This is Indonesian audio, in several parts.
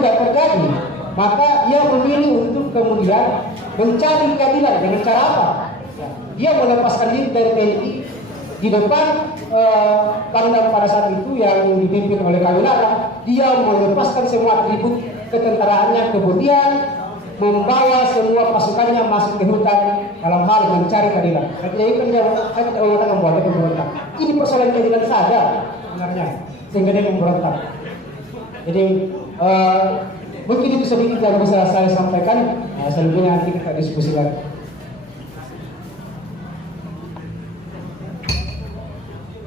tidak terjadi, maka ia memilih untuk kemudian mencari keadilan dengan cara apa? Dia melepaskan diri dari TNI di depan Pangdam pada saat itu yang dipimpin oleh Kawinata. Dia melepaskan semua atribut ketentaraannya, kemudian membawa semua pasukannya masuk ke hutan dalam hal mencari keadilan. Jadi kan dia tidak mengatakan bahwa dia pemberontak. Ini persoalan keadilan saja sebenarnya, sehingga dia memberontak. Jadi mungkin itu sedikit yang bisa saya sampaikan. Selebihnya nanti kita diskusi lagi.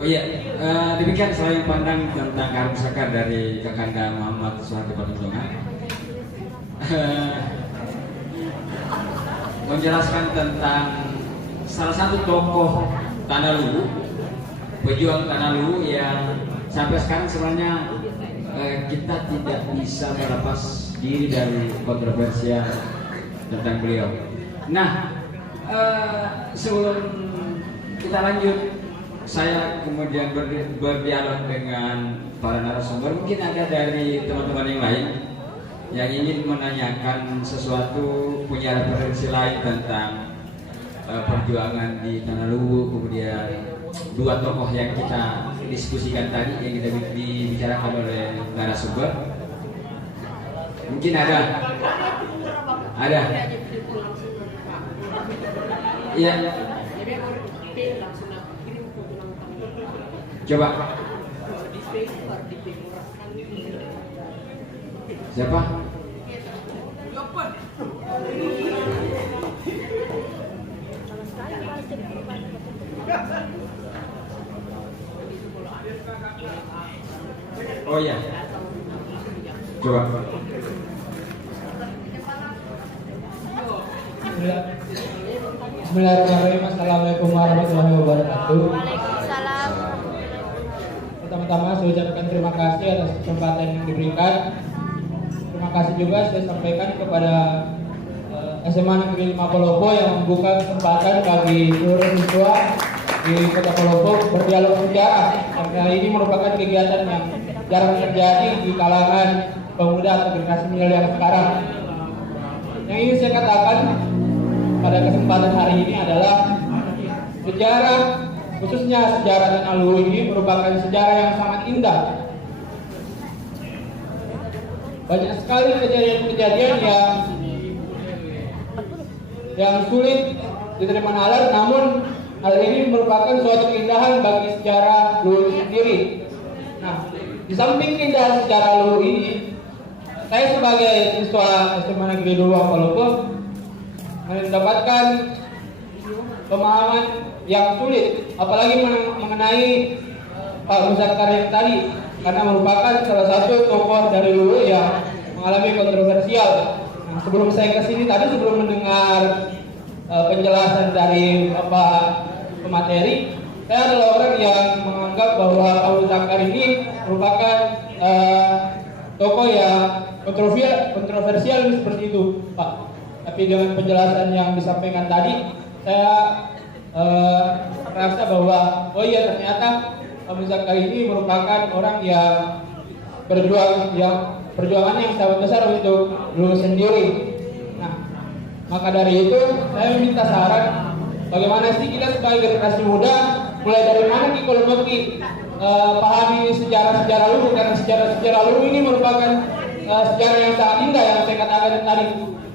Oh iya, demikian saya pandang tentang Karusaka dari Kakanda Muhammad Soeharto Patuntungan. Menjelaskan tentang salah satu tokoh Tanah Luwu, pejuang Tanah Luwu yang sampai sekarang sebenarnya kita tidak bisa melepas diri dari kontroversial tentang beliau. Nah, sebelum kita lanjut, saya kemudian berdialog dengan para narasumber. Mungkin ada dari teman-teman yang lain yang ingin menanyakan sesuatu, punya referensi lain tentang perjuangan di Tanah Luwu, kemudian dua tokoh yang kita diskusikan tadi yang kita dibicarakan oleh narasumber. Mungkin ada. Iya. Coba. Siapa? Oh ya. Coba. Bismillahirrahmanirrahim. Assalamualaikum warahmatullahi wabarakatuh. Waalaikumsalam. Pertama-tama saya ucapkan terima kasih atas kesempatan yang diberikan. Terima kasih juga saya sampaikan kepada SMA Negeri 5 Palopo yang membuka kesempatan bagi seluruh siswa di Kota Palopo berdialog sejarah. Karena ini merupakan kegiatan yang jarang terjadi di kalangan pemuda atau generasi milenial sekarang. Yang ingin saya katakan pada kesempatan hari ini adalah sejarah, khususnya sejarah Tanah Luwu ini merupakan sejarah yang sangat indah. Banyak sekali kejadian-kejadian yang sulit diterima nalar, namun hal ini merupakan suatu keindahan bagi sejarah Luwu sendiri. Nah, di samping keindahan sejarah Luwu ini, saya sebagai siswa SMA Negeri 2 Palopo mendapatkan pemahaman yang sulit, apalagi mengenai Pak Muzakkar yang tadi, karena merupakan salah satu tokoh dari Luwu yang mengalami kontroversial. Nah, sebelum saya kesini tadi, sebelum mendengar penjelasan dari Bapak pemateri, saya adalah orang yang menganggap bahwa Pak Muzakkar ini merupakan tokoh yang kontroversial seperti itu, Pak. Tapi dengan penjelasan yang disampaikan tadi, saya merasa bahwa oh iya, ternyata Pak Muzakkar ini merupakan orang yang perjuangannya yang sangat besar untuk Luwu sendiri. Nah, maka dari itu saya meminta saran, bagaimana sih kita sebagai generasi muda, mulai dari mana nih kalau pahami sejarah-sejarah Luwu, karena sejarah-sejarah Luwu ini merupakan sejarah yang sangat indah yang saya katakan tadi.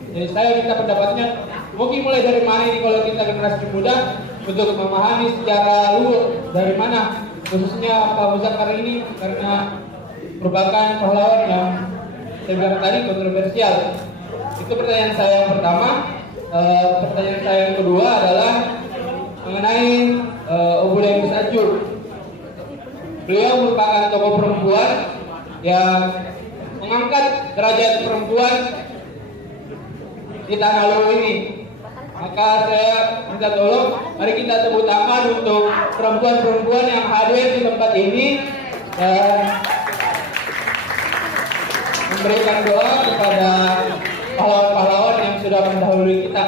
Jadi saya minta pendapatnya, mungkin mulai dari mana ini kalau kita generasi muda untuk memahami sejarah Luwu, dari mana, khususnya Pak Muzakkar ini, karena merupakan pahlawan yang saya bilang tadi kontroversial. Itu pertanyaan saya yang pertama. Pertanyaan saya yang kedua adalah mengenai Obu Dewi Sajur. Beliau merupakan tokoh perempuan yang mengangkat derajat perempuan di Tanah Luwu ini. Maka saya minta tolong, mari kita tepuk tangan untuk perempuan-perempuan yang hadir di tempat ini dan memberikan doa kepada pahlawan-pahlawan yang sudah mendahului kita.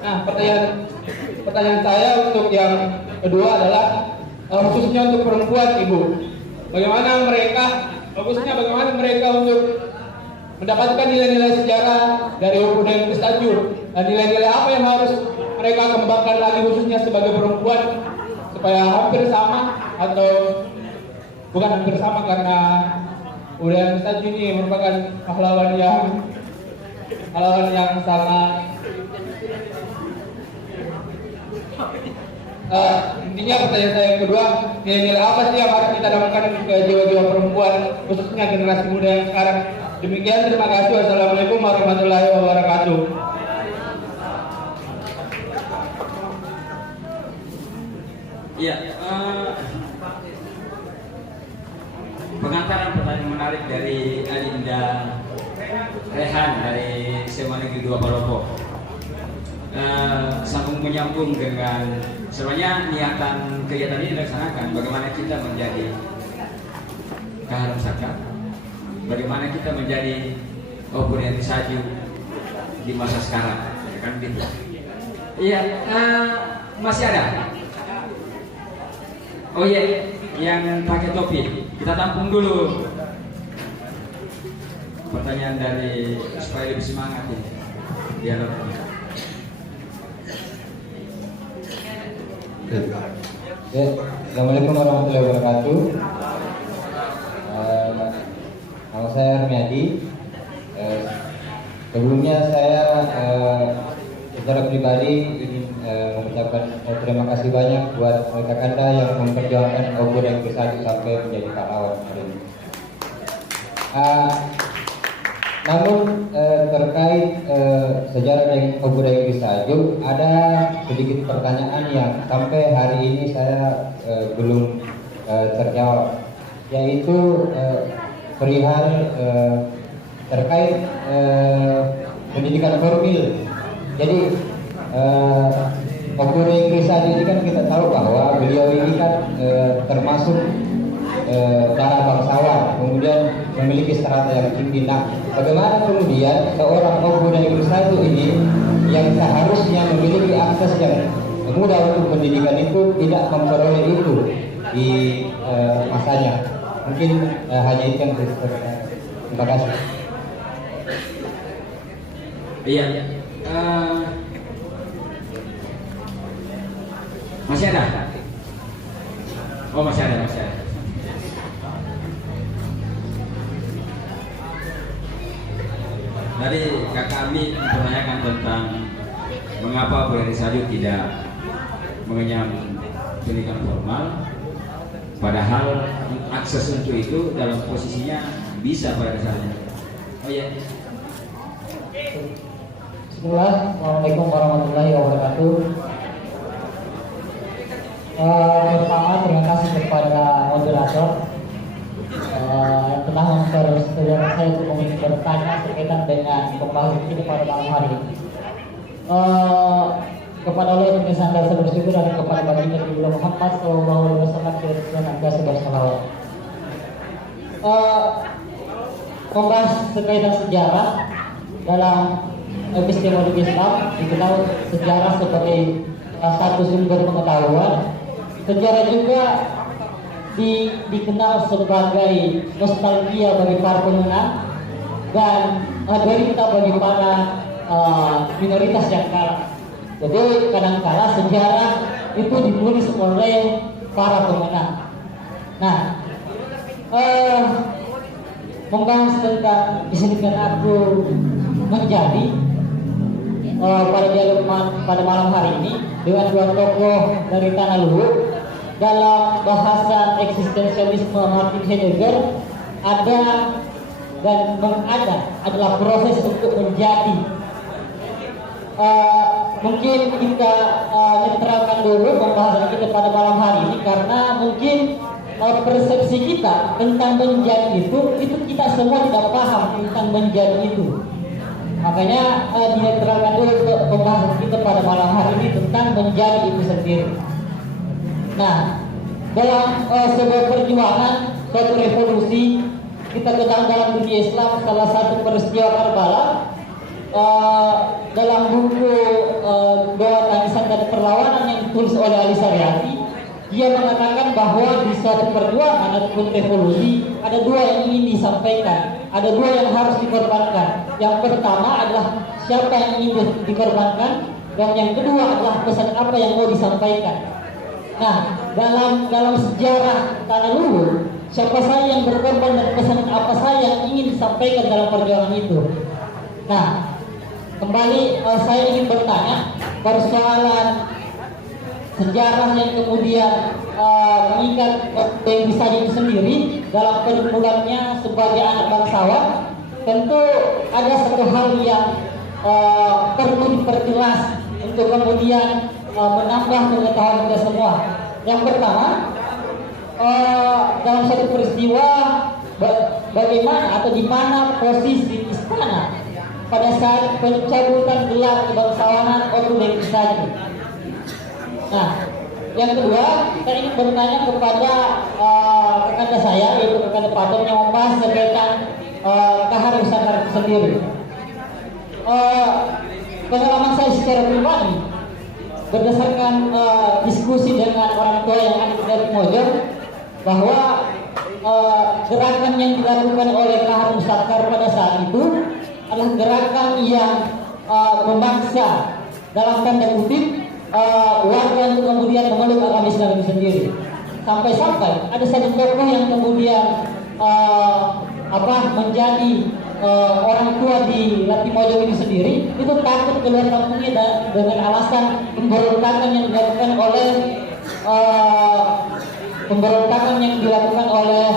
Nah, pertanyaan saya untuk yang kedua adalah khususnya untuk perempuan, Ibu. Bagaimana mereka Bagusnya bagaimana mereka untuk mendapatkan nilai-nilai sejarah dari Opudeng Stadium dan nilai-nilai apa yang harus mereka kembangkan lagi khususnya sebagai perempuan supaya hampir sama atau bukan hampir sama karena Opudeng Stadium ini merupakan pahlawan yang sangat intinya pertanyaan saya yang kedua, nilai-nilai apa sih yang harus kita dapatkan ke jiwa-jiwa perempuan khususnya generasi muda yang sekarang. Demikian, terima kasih. Wassalamualaikum warahmatullahi wabarakatuh. Ya, pengantaran pertanyaan menarik dari Adinda Rehan dari SMA Negeri 2 Palopo. Sambung menyambung dengan sebenarnya niatan kegiatan ini dilaksanakan bagaimana kita menjadi Kaharum Saka, bagaimana kita menjadi Opudeng Saju di masa sekarang, kan gitu. Iya, masih ada. Oh iya, yang pakai topi kita tampung dulu. Pertanyaan dari supaya lebih semangat ini dialognya. Assalamualaikum warahmatullahi wabarakatuh. Nama saya Armiadi. Sebelumnya saya secara pribadi ingin mengucapkan terima kasih banyak buat kakanda yang memperjuangkan Opudeng Bersatu sampai menjadi pahlawan hari ini. Namun terkait sejarah dari Opudeng Bersatu ada sedikit pertanyaan yang sampai hari ini saya belum terjawab, yaitu perihal terkait pendidikan formal. Jadi Opudeng Bersatu ini kan kita tahu bahwa beliau ini kan termasuk darah bangsawan, kemudian memiliki strata yang tinggi. Nah, bagaimana kemudian seorang Opudeng Bersatu ini yang seharusnya memiliki akses yang mudah untuk pendidikan itu tidak memperoleh itu di masanya? Mungkin hanya itu yang saya. Terima kasih. Iya. Masih ada? Oh, masih ada. Tadi kami menanyakan tentang mengapa Opudeng Saju tidak mengenyam pendidikan formal, padahal akses untuk itu dalam posisinya bisa pada dasarnya. Oh iya. Assalamualaikum warahmatullahi wabarakatuh. Pertama, terima kasih kepada moderator telah mempersetujukan saya untuk bertanya berkaitan dengan pembahasan kita pada malam hari ini. Kepada Allah yang senantiasa bersyukur dan kepada baginda Nabi Muhammad SAW yang senantiasa bersalawat. Membahas sekaitan sejarah dalam epistemologi Islam, dikenal sejarah sebagai satu sumber pengetahuan. Sejarah juga dikenal sebagai nostalgia bagi para pemenang dan derita bagi para minoritas yang kalah. Jadi kadang-kala sejarah itu ditulis oleh para pemenang. Nah, membahas tentang izinkan aku menjadi pada dialog pada malam hari ini dengan dua tokoh dari Tanah Luhur. Dalam bahasan eksistensialisme Martin Heidegger, ada dan mengada adalah proses untuk menjadi. Mungkin kita netralkan dulu pembahasan kita pada malam hari ini karena mungkin persepsi kita tentang menjadi itu kita semua tidak paham tentang menjadi itu. Makanya dinetralkan dulu pembahasan kita pada malam hari ini tentang menjadi itu sendiri. Nah, dalam sebuah perjuangan, suatu revolusi, kita ketahui dalam dunia Islam salah satu peristiwa Karbala dalam buku Doa Tangisan dan Perlawanan yang ditulis oleh Ali Saryati, dia mengatakan bahwa di suatu perjuangan ataupun revolusi ada dua yang ingin disampaikan, ada dua yang harus dikorbankan. Yang pertama adalah siapa yang ingin dikorbankan, dan yang kedua adalah pesan apa yang mau disampaikan. Nah, dalam sejarah Tanah Luhur, siapa saja yang berkorban dan pesan apa saja yang ingin disampaikan dalam perjuangan itu. Nah, kembali saya ingin bertanya persoalan sejarah yang kemudian mengikat Dewi Saji itu sendiri dalam pergumulannya sebagai anak bangsawan. Tentu ada satu hal yang perlu diperjelas untuk kemudian menambah pengetahuan kita semua. Yang pertama, dalam satu peristiwa bagaimana atau di mana posisi istana pada saat pencabutan gelar kebangsawanan Oto Dewi Saji. Nah, yang kedua, saya ingin bertanya kepada kakak saya, yaitu kakak Patom, yang membahas tentang keharusan itu sendiri. Pengalaman saya secara pribadi, berdasarkan diskusi dengan orang tua yang ada di Timojong, bahwa gerakan yang dilakukan oleh Kahar Mustakar pada saat itu adalah gerakan yang memaksa dalam tanda kutip warga untuk kemudian memeluk agama Islam itu sendiri. Sampai-sampai ada satu tokoh yang kemudian menjadi orang tua di Latimojong itu sendiri, itu takut keluar kampungnya dengan alasan pemberontakan yang dilakukan oleh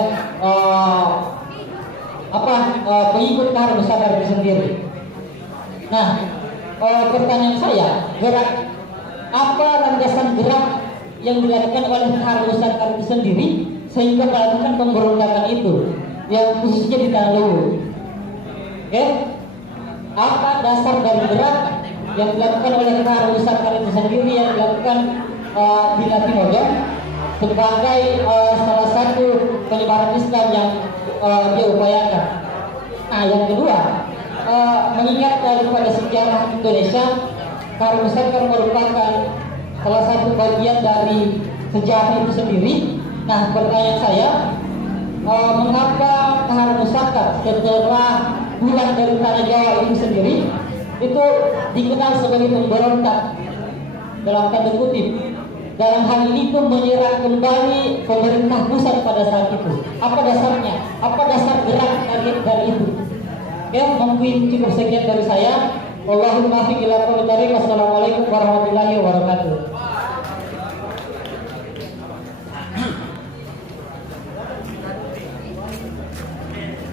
pengikut Kahar Mustakar itu sendiri. Nah, pertanyaan saya, apa landasan gerak yang dilakukan oleh Kahar Mustakar itu sendiri sehingga melakukan pemberontakan itu, yang khususnya di Tanah Luhur? Apa dasar dari gerak yang dilakukan oleh Kahar Mustakar itu sendiri yang dilakukan di Latimojong sebagai salah satu penyebaran Islam yang dia upayakan? Nah, yang kedua, mengingat daripada sejarah Indonesia, Kahar Mustakar merupakan salah satu bagian dari sejarah itu sendiri. Nah, pertanyaan saya, mengapa Kahar Mustakar setelah pulang dari Tanah Jawa itu sendiri itu dikenal sebagai pemberontak dalam tanda kutip? Dalam hal ini itu menyerang kembali pemerintah pusat pada saat itu. Apa dasarnya? Apa dasar gerak dari itu? Mungkin cukup sekian dari saya. Wallahul muwaffiq ila aqwamit thoriq. Wassalamualaikum warahmatullahi wabarakatuh.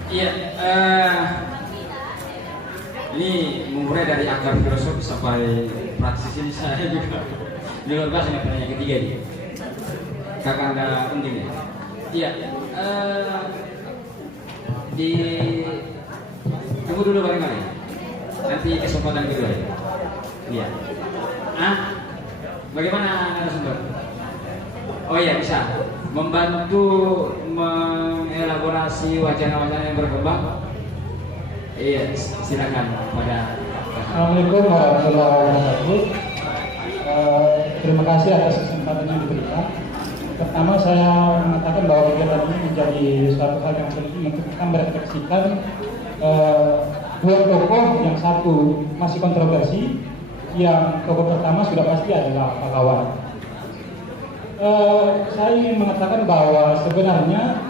Iya, ini memulai dari akar filosofi sampai praksis ini saya juga di luar biasa. Ini pertanyaan ketiga nih, kakak anda penting ya. Iya, tunggu dulu barangkali, nanti kesempatan kedua ya. Iya, bagaimana narasumber? Oh iya, bisa membantu mengelaborasi wacana-wacana yang berkembang. Iya, silakan pada. Assalamualaikum warahmatullahi wabarakatuh. Terima kasih atas kesempatan yang diberikan. Pertama, saya mengatakan bahwa kegiatan ini menjadi suatu hal yang penting untuk kita merefleksikan dua tokoh, yang satu masih kontroversi, yang tokoh pertama sudah pasti adalah pahlawan. Saya ingin mengatakan bahwa sebenarnya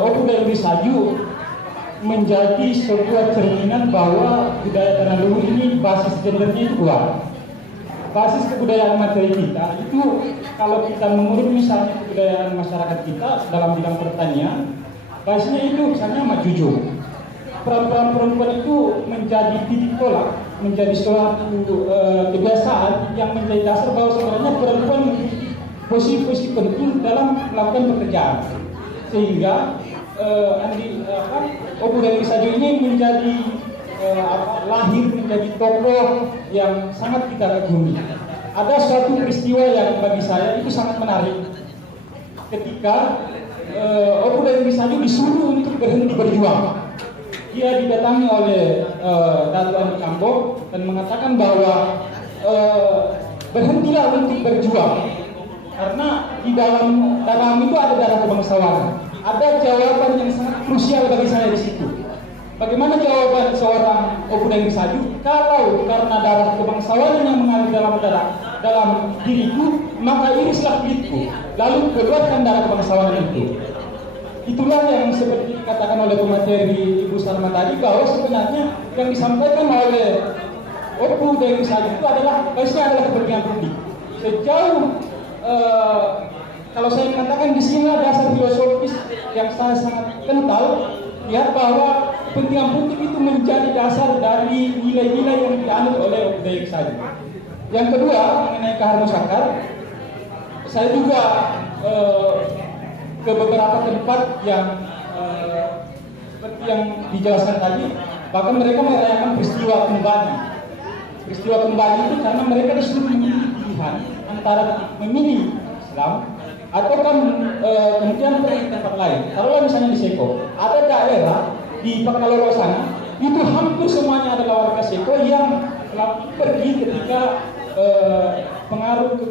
Oto Dewi Saji menjadi sebuah cerminan bahwa budaya Tanah Luhur ini basis gendernya itu kuat. Basis kebudayaan materi kita itu, kalau kita mengurut misalnya kebudayaan masyarakat kita dalam bidang pertanian, basisnya itu misalnya mak jujur. Peran-peran perempuan itu menjadi titik tolak, menjadi suatu kebiasaan yang menjadi dasar bahwa sebenarnya perempuan posisi penting dalam melakukan pekerjaan, sehingga Oto Dewi Saji ini menjadi lahir menjadi tokoh yang sangat kita kagumi. Ada suatu peristiwa yang bagi saya itu sangat menarik, ketika Oto Dewi Saji disuruh untuk berhenti berjuang. Dia didatangi oleh Datu Andi Cambok dan mengatakan bahwa berhentilah untuk berjuang. karena di dalam itu ada darah kebangsawanan. Ada jawaban yang sangat krusial bagi saya di situ. Bagaimana jawaban seorang pemuda yang disaju? Kalau karena darah kebangsawanan yang mengalir dalam diriku, maka irislah kulitku, lalu keluarkan darah kebangsawanan itu. Itulah yang seperti dikatakan oleh pemateri Ibu Salma tadi, bahwa sebenarnya yang disampaikan oleh pemuda yang disaju itu adalah kepentingan publik. Sejauh kalau saya mengatakan di sini dasar filosofis yang sangat kental, lihat bahwa kepentingan publik itu menjadi dasar dari nilai-nilai yang dianut oleh pemuda yang disaju. Yang kedua, mengenai kahar musakar, saya juga ke beberapa tempat yang seperti yang dijelaskan tadi, bahkan mereka merayakan peristiwa kembali. Peristiwa kembali itu karena mereka disuruh memilih pilihan antara memilih Islam atau kan kemudian pergi ke tempat lain. Taruhlah misalnya di Seko, ada daerah di Pekalongan sana, itu hampir semuanya adalah warga Seko yang pergi ketika pengaruh ke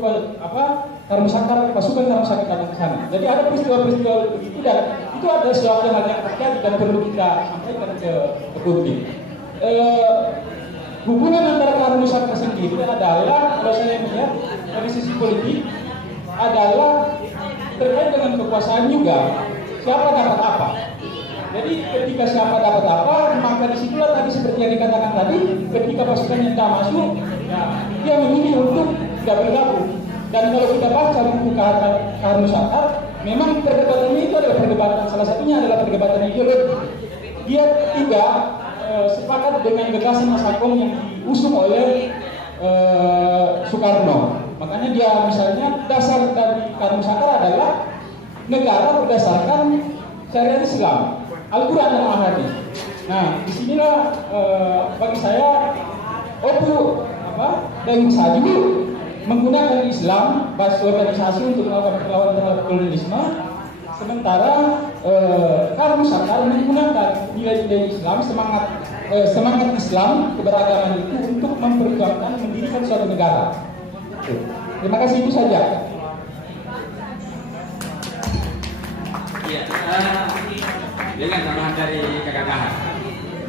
Karmusakar, pasukan Karmusakar datang ke sana. Jadi ada peristiwa-peristiwa begitu, dan itu ada sesuatu hal yang terjadi dan perlu kita sampaikan ke publik. Hubungan antara Karmusakar sendiri adalah, kalau saya melihat dari sisi politik, adalah terkait dengan kekuasaan juga. Siapa dapat apa? Jadi ketika siapa dapat apa, maka disitulah tadi seperti yang dikatakan tadi, ketika pasukannya tidak masuk, ya, dia memilih untuk tidak bergabung. Dan kalau kita baca buku Kahar Musakar, memang perdebatannya itu adalah perdebatan, salah satunya adalah perdebatan ideologi. Dia tidak sepakat dengan gagasan Masakom yang diusung oleh Soekarno. Makanya dia misalnya dasar dari Kahar Musakar adalah negara berdasarkan syariat Islam, Al-Quran dan Al-Hadis. Nah, disinilah bagi saya dan disaju menggunakan Islam bahasa organisasi untuk melakukan perlawanan terhadap kolonialisme, sementara Kahar Musakar menggunakan nilai-nilai Islam, semangat Islam, keberagaman itu untuk memperjuangkan mendirikan suatu negara. Terima kasih, itu saja. Ya, dengan tambahan dari Kakak Kahar,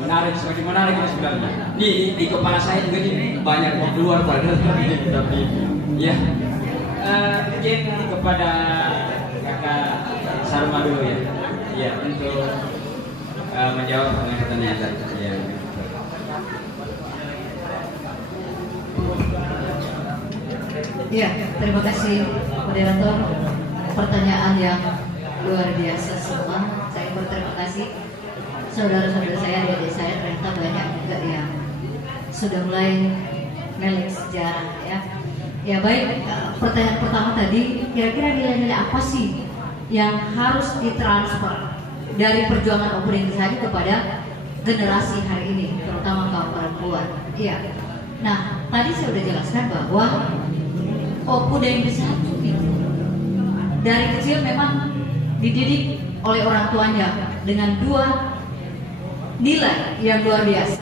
menarik, semakin menarik ini sebenarnya. Di kepala saya juga ini banyak yang keluar pada tapi ya, mungkin kepada Kakak Sarma dulu ya, ya untuk menjawab pertanyaan tadi. Ya. Ya, terima kasih moderator. Pertanyaan yang luar biasa semua. Saya berterima kasih saudara-saudara saya, adik-adik saya, ternyata banyak juga yang sudah mulai melek sejarah ya. Ya baik, pertanyaan pertama tadi, kira-kira nilai-nilai apa sih yang harus ditransfer dari perjuangan Oppo Dengki Saju kepada generasi hari ini, terutama kaum perempuan? Iya. Nah, tadi saya sudah jelaskan bahwa Oppo Dengki Saju itu dari kecil memang dididik oleh orang tuanya dengan dua nilai yang luar biasa.